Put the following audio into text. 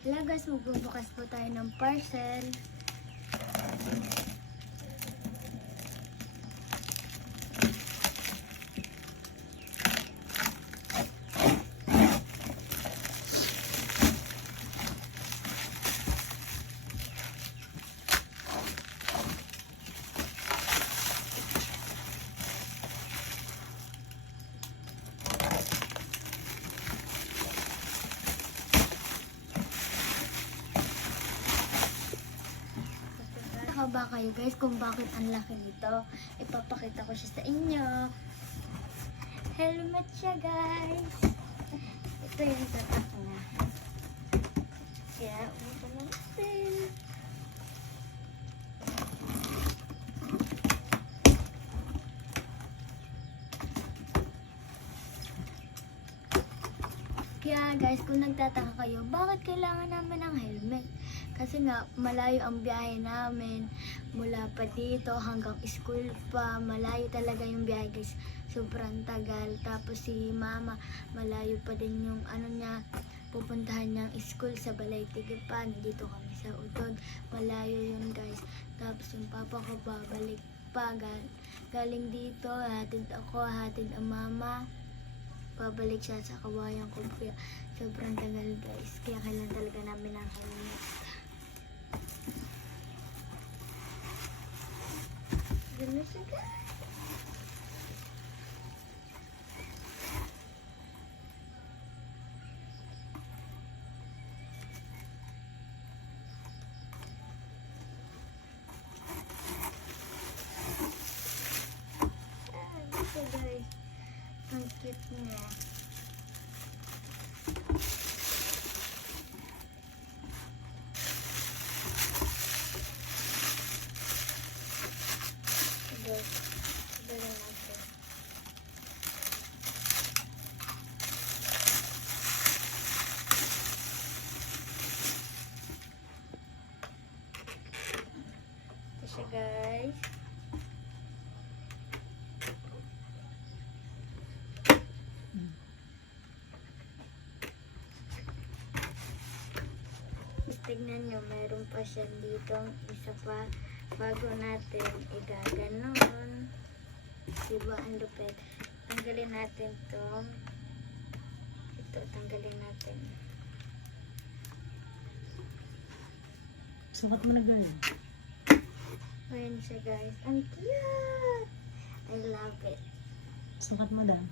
Hello guys, magbubukas po tayo ng parcel. Ba kayo guys kung bakit ang laki nito? Ipapakita ko siya sa inyo. Helmet siya guys. Ito yung tatak niya. Kaya upo natin. Kaya guys, kung nagtataka kayo, bakit kailangan namin ng helmet? Kasi nga, malayo ang biyahe namin. Mula pa dito hanggang school pa. Malayo talaga yung biyahe guys. Sobrang tagal. Tapos si mama, malayo pa din yung niya, pupuntahan niyang school sa Balay-Tigib pa. Nandito kami sa Utod. Malayo yun guys. Tapos yung papa ko babalik pa. Galing dito, hatid ako, hatid ang mama. Babalik siya sa kawayan ko. Kaya sobrang tagal guys. Kaya kailan talaga namin ang helmet. Gano'n siya guys. Ito guys. Ang cute niya. Siya guys. Tignan nyo, mayroon pa siya dito isa pa bago natin igaganon. Diba ang lupit? Tanggalin natin to. Ito, tanggalin natin. Sukat mo na ganyan. Ayan siya guys. Ang cute! I love it. Sukat mo daw.